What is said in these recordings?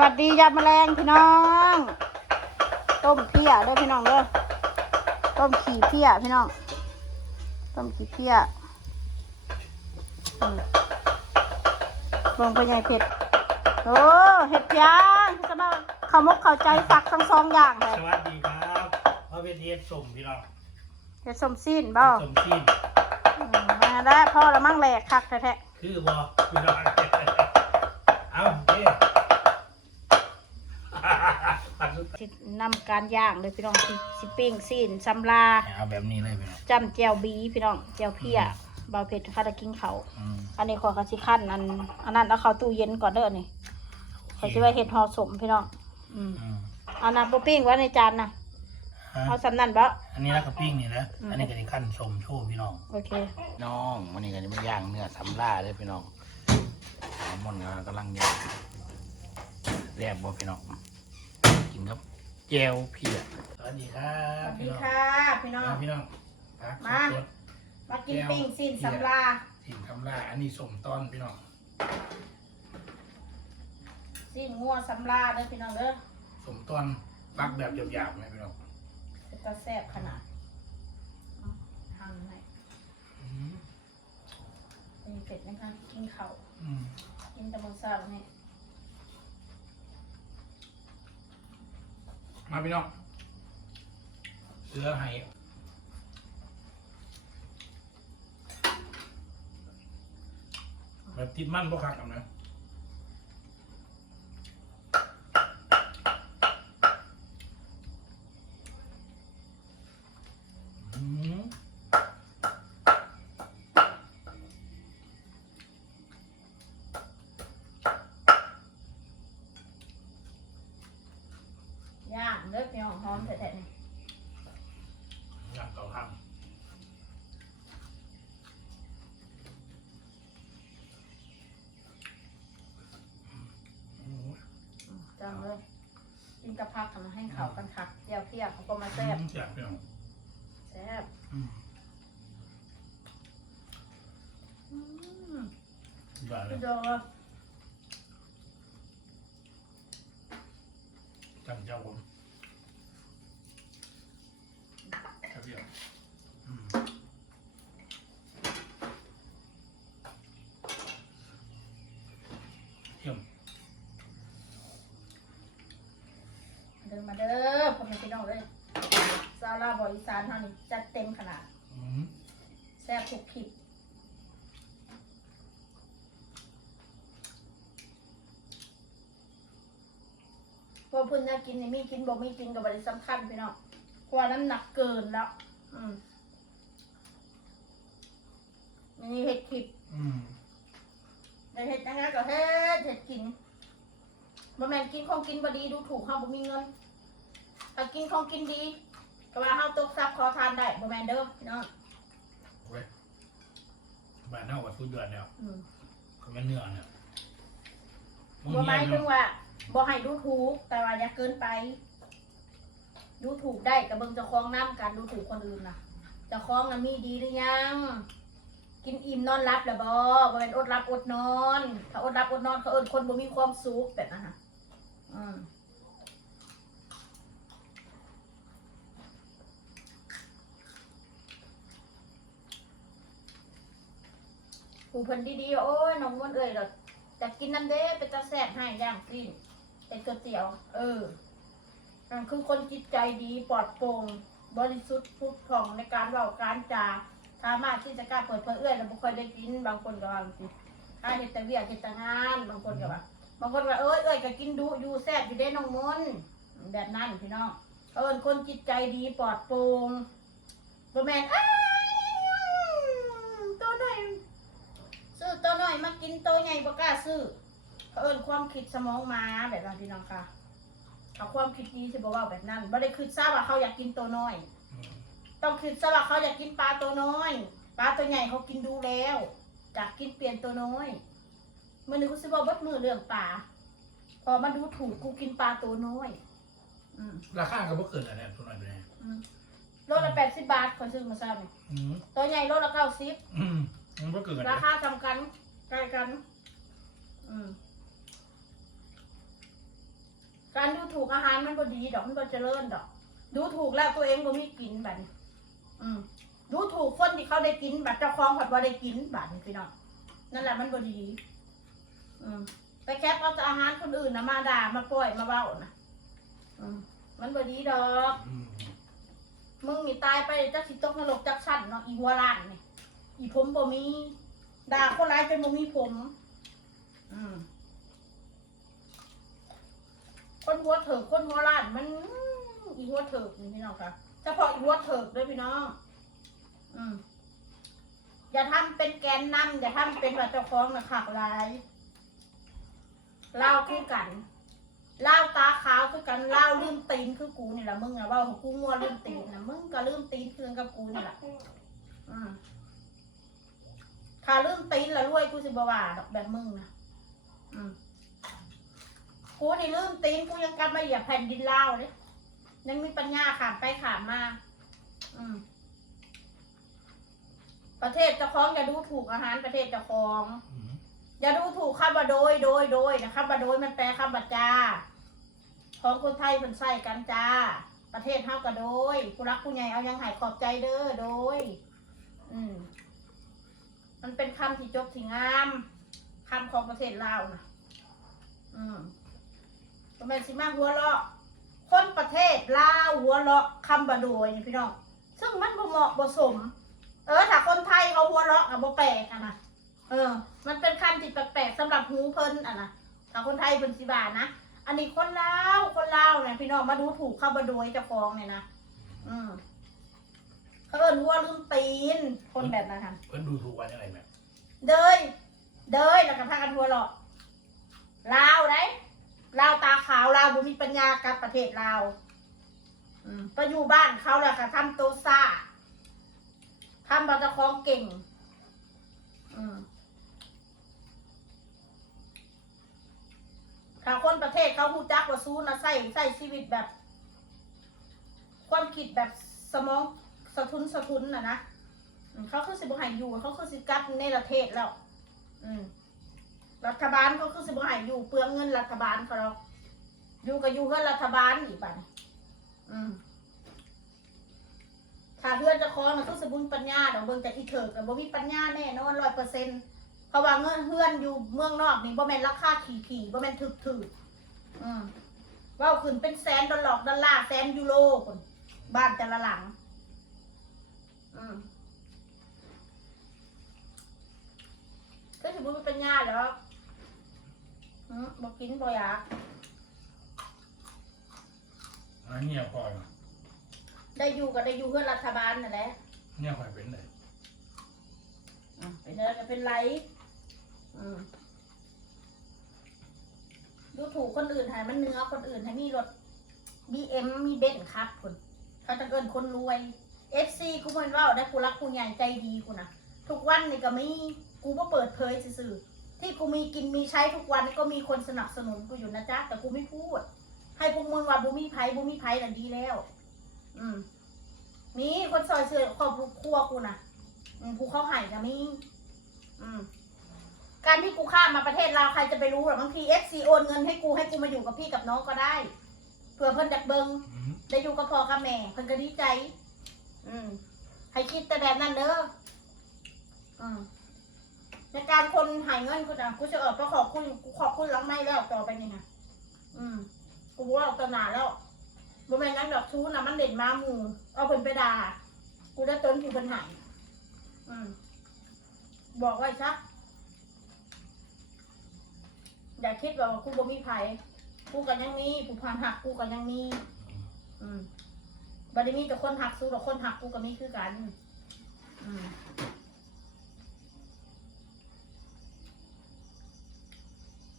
วัสดียามแมลงพี่น้อง ต้มเพี้ยเด้อพี่น้องเด้อต้มขี่เพี้ยพี่น้อง ต้มขี่เพี้ยอืมเบิ่งไปใหญ่เผ็ดโอ้เห็ดยางจะมาข้าวมกข้าวใจฝักทั้งสองอย่างเลยสวัสดีครับพ่อเป็นเทปสมพี่น้องเห็ดสมซีนบ่สมซีนอืมมาได้พ่อละมั่งแหลกคักแท้คือบอพี่น้อง สุดๆสินำการย่างเลยพี่น้องสิสิปิ้งซีนซำลาเอาแบบนี้เลยพี่น้องจำแจวบีพี่น้องแจวเพี้ยเบาเผ็ดข้าตะกินเขาวอืมอันนี้ขอกระชิขั้นอันอันนั้นเอาเข้าตู้เย็นก่อนเด้อนี่ขอชิไว้เห็ดห่อสมพี่น้องอืมอืมเอาน้ำปูปิ้งไว้ในจานนะฮะเอาสำนั่นบ่อันนี้แล้วก็ปิ้งนี่นะอืม อันนี้ก็จะขั้นสมโชว์พี่น้อง โอเคน้องวันนี้ก็จะมาย่างเนื้อสำลาเลยพี่น้องแซลมอนก็กำลังย่างแซ่บบ่พี่น้อง กินครับเจลเพียสวัสดีครัสบวัสพี่ดีน้องค่ะพี่น้อง มาพี่น้องพักมา สดมากินปิ้งซีนสำลาๆสิ่งทำลาอันนี้สมตอนพี่น้องซีนงัวสำลาเด้อพี่น้องเด้อสมตอนฟักแบบหยาบๆไหมพี่น้องจะตาแซ่บขนาดเอาหั่นให้อืมมีเป็ดนะคะกินเขาวอืมกินแตะมนซาใมาพี่น้องเสือให้แบบติดมั่นพวกคักกันนะอืม ย่างเด้อพี่น้องหอมแท้ๆนี่ อยากเกาทำอืม จังเลยกิ นกับผักทำให้เขากันคักแจวเพี้ยเขาก็มาแซ่บแซ่บพี่น้องแซ่บอืมอืมบ้าเลพี่ยดอกจำเจ้าผมครับพี่น้องอืมเยี่ยม เดินมาเด้อพ่อแม่พี่น้องเลยซาลาบออีสานเท่านี้จัดเต็มขนาดอืมแซ่บทุกคลิปพวกเพิ่นจะกินนี่มีกินบ่มีกินกับบริสำคัญพี่น้องเพราะว่าน้ำหนักเกินแล้ว อืมนี่เห็ดคลิป อืมในเห็ดยังไงก็เฮ็ดเห็ดกินบ่แม่นกินของกินบ่ดีดูถูกเฮาบ่มีเงินถ้ากินของกินดี ก็ว่าเฮาตกทรัพย์ขอทานได้บ่แม่นเด้อพี่น้องเว้ยบ้านเน่ากับสุดยอดแล้วอืมก็แม่นเนื้อเนี่ยบ่หมายถึงว่าบ่ให้ดูถูก แต่ว่าอย่าเกินไป ดูถูกได้กับเบิ่งเจ้าของนำการดูถูกคนอื่นน่ะเจ้าของน่ะมีดีหรือยัง กินอิ่มนอนรับแล้วบ่บ่แม่นอดรับอดนอน ถ้าอดรับอดนอนเขาเอิ้นคนบ่มีความสุขแบบนั้นน่ะอืม ผู้เพิ่นดีๆโอ้ยน้องมนเอ้ยดอกจะกินน้ำเด้เป็นตาแซ่บให้ย่างกินเป็นก๋วยเตี๋ยว เออนั่นคือคนจิตใจดีปลอดโปร่งบริสุทธิ์พุทผ่องในการเว้าการจาสามารถที่จะกล้าเปิดเผยเอื้อยแล้วบ่ค่อยได้กินบางคนก็ว่าสิถ้าเฮ็ดแต่เวียเฮ็ดแต่งานบางคนก็ว่าบางคนว่าเอ้ยเอ้ยก็กินดุอยู่แซ่บอยู่เด้น้องมนแบบนั้นพี่น้องเอิ้นคนจิตใจดีปลอดโปร่งบ่แมนอ้ายตัวหน่อย ซื้อ ตัวน้อยมากินตัวใหญ่บ่กล้าซื้อเขาเอิ้นความคิดสมองมาแบบนั้นพี่น้องค่ะเอาความคิดดีสิบ่เว่าแบบนั้นบ่ได้คิดซะว่าเขาอยากกินตัวน้อยอืมต้องคิดซะว่าเขาอยากกินปลาตัวน้อย ปลาตัวใหญ่เขากินดูแล้วจากกินเปลี่ยนตัวน้อยมื้อนี้กูสิบอกเบิดมือเรื่องปลาพอมาดูถูกกูกินปลาตัวน้อยอืมราคาก็บ่เกินอะไรตัวน้อยไปไหนอืมโลละ80บาทคนซื้อมาทราบไหมอืมตัวใหญ่โลละ90อืมมันบ่เกินราคาทำกันใก ล้กัน อืม การดูถูกอาหารมันก็ดีดอกมันก็เจริญดอก ดูถูกแล้วตัวเองบ่มีกินบัดนี้อืม ดูถูกคนที่เขาได้กินบัดเจ้าของผัดว่าได้กินบัดนี่พี่น้องนั่นแหละมันบ่ดี อืมไปแคปเอาแต่อาหารคนอื่นนะมาด่ามาปล่อยมาเบ้านะอืมมันบ่ดีดอกอืมมึงนี่ตายไปจักสิตกนรกจักชั้นเนาะอีหัวล้านนี่อีผมบ่มี ด่าคนร้ายจนบ่มีผม อืมคนหัวเถิกคนหัวล้านมันอีหัวเถิกนี่พี่น้องค่ะเฉพาะอีหัวเถิกด้วยพี่น้อง อืมอย่าทำเป็นแกนนำอย่าทำเป็นแบบเจ้าของนะขักลายเล่าคือกันเล่าตาขาวคือกันเล่าลืมตีนคือกูนี่แหละมึงอะเว่าของกูงัวลืมตีนนะมึงก็ลืมตีนคืนกับกูนี่แหละอืม ถ้าลืมตีนละรวยกูสิบว่าดอกแบบมึงนะอืมกูนี่ลืมตีนกูยังกลับมาเหยียบแผ่นดินเล่าเลยยังมีปัญญาขามไปขามมา อืม ประเทศเจ้าของอย่าดูถูกอาหารประเทศเจ้าของอย่าดูถูกคำว่าโดยโดยโดยนะคำว่าโดยมันแปลคำว่าจ้าของคนไทยเป็นใส่กันจ้า ประเทศเฮาก็โดยผู้รักผู้ใหญ่เอายังหายขอบใจเด้อโดย อืม มันเป็นคำที่จบที่งามคำของประเทศลาวนะอืมก็เป็นสิมาหัวเราะ คนประเทศลาวหัวเราะคำว่าโดยนี่พี่น้อง ซึ่งมันบ่เหมาะบ่สม เออถ้าคนไทยเขาหัวเราะกับบ่แปลกอะนะเออ มันเป็นคำที่แปลกๆสำหรับหูเพิ่นอะนะถ้าคนไทยเป็นสิบานะ อันนี้คนลาว คนลาวเนี่ยพี่น้องมาดูถูกเข้ามาโดยเจ้าของเนี่ยนะ อืม เขาเอิ้นว่าลืมตีน คนแบบนั้นค่ะเพิ่นดูถูกว่าจังไงแม่เดยเดยแล้วก็พากันทัวหรอกลาวได้ลาวตาขาวลาวบุมีปัญญากับประเทศลาวอืมไปอยู่บ้านเขาแหละค่ะทำโตซ่าทำบาเจ้าของเก่ง อืมถ้าคนประเทศเขาหูจักว่าสู้นะใส่ใส่ชีวิตแบบ ความคิดแบบสมอง สะทุนสะทุนนะนะเขาคือสิบหายอยู่ เขาคือสิกลับในประเทศแล้ว อืมรัฐบาลเขาคือสิบหายอยู่เปลืองเงินรัฐบาลเขาเราอยู่กับอยู่เพื่อรัฐบาลอีกบันอืมถ้าเพื่อนจะคลอมันต้องสบุญปัญญาดอกเบิ่งจากอีเถิกแต่บ่มีปัญญาแน่นอนร้อยเปอร์เซ็นต์เพราะว่าเงินเพื่อนอยู่เมืองนอกนี่บ่แม่นราคาขี่ขี่บ่แม่นถึกถึกอืมว่าขึ้นเป็นแสนดอลลาร์ดอลลาร์แสนยูโรคนบ้านแต่ละหลัง ก็ถือว่ามีปัญญาแล้วอืมบอกกินบ่อยากอันเนี้ยพอนะได้อยู่ก็ได้อยู่เพื่อรัฐบาลนั่นแหละเนี่ยคอยเป็นเลยอะเป็นอะไรก็เป็นไรอืมดูถูกคนอื่นให้มันเนื้อคนอื่นให้มีรถ BM มีเบนซ์ครับคุณเขาจะเกินคนรวย FC กูเหมือนว่าได้กูรักกูใหญ่ใจดีกูนะทุกวันนี่ก็มีกูก็เปิดเผยสื่อๆที่กูมีกินมีใช้ทุกวันนี่ก็มีคนสนับสนุนกูอยู่นะจ๊ะแต่กูไม่พูด ให้พวกมึงว่าบูมีไพ่บูมีไพ่น่ะดีแล้ว อืม มีคนซอยเสือครอบครัวกูนะอืมกูเข้าใหายก็มีอืมการที่กูข้ามมาประเทศลาวใครจะไปรู้หรอบางทีเอฟซีโอนเงินให้กูให้กูมาอยู่กับพี่กับน้องก็ได้เผื่อเพิ่นดักเบิงอืมได้อยู่กับพ่อกับแม่เพิ่นก็ดีใจ อืมให้คิดแต่แบบนั้นเด้ออืมในการคนหายเงินกูจะกูจะเออไปขอบคุณกูขอบคุณหลังไม่แล้วต่อไปนี่นะอืมกูว่าตนาแล้วบ่แม่นนั้นดอกชู้นะมันเด่นมาหมู่เอาเพิ่นไปด่ากูได้ต้นกูเพิ่นหายอืมบอกไว้ซะอย่าคิดว่ากูบ่มีไผกูกันยังมีผู้พันหักกูกันยังมี อืม บัดนี้มีแต่คนหักสู้แต่คนหักกูก็มีคือกัน อืม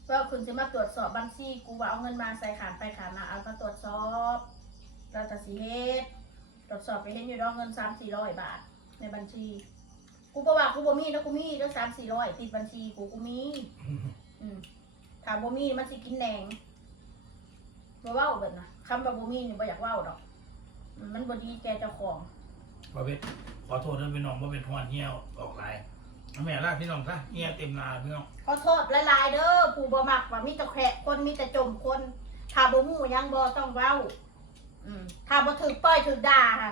ว่าคุณจะมาตรวจสอบบัญชีกูว่าเอาเงินมาใส่ขานไปขานมาเอามาตรวจสอบเราจะสีเฮ็ดตรวจสอบไปเห็นอยู่ดอกเงินสามสี่ร้อยบาท ในบัญชี กูบอกว่ากูบ่มีแล้วกูมีแล้วสามสี่ร้อยติดบัญชีกูกูมี อืมถามบ่มีมันสิกินแหนงบ่เว้าเบิดนะคำว่าบ่มีนี่บ่อยากเว้าดอกอื มมันบ่ดีแกเจ้าของพอเป็นขอโทษนะพี่น้องว่าเป็นทวนเหี้ยวออกหลายเอาแม่ลากพี่น้องซะเหี้ยเต็มนาพี่น้องขอโทษหลายๆเด้อผู้บ่มักว่ามีแต่แขกคนมีแต่จมคนถ้าบ่ฮู้ยังบ่ต้องเว้า อืมถ้าบ่ถึกป้อยถึกด่าค่ะ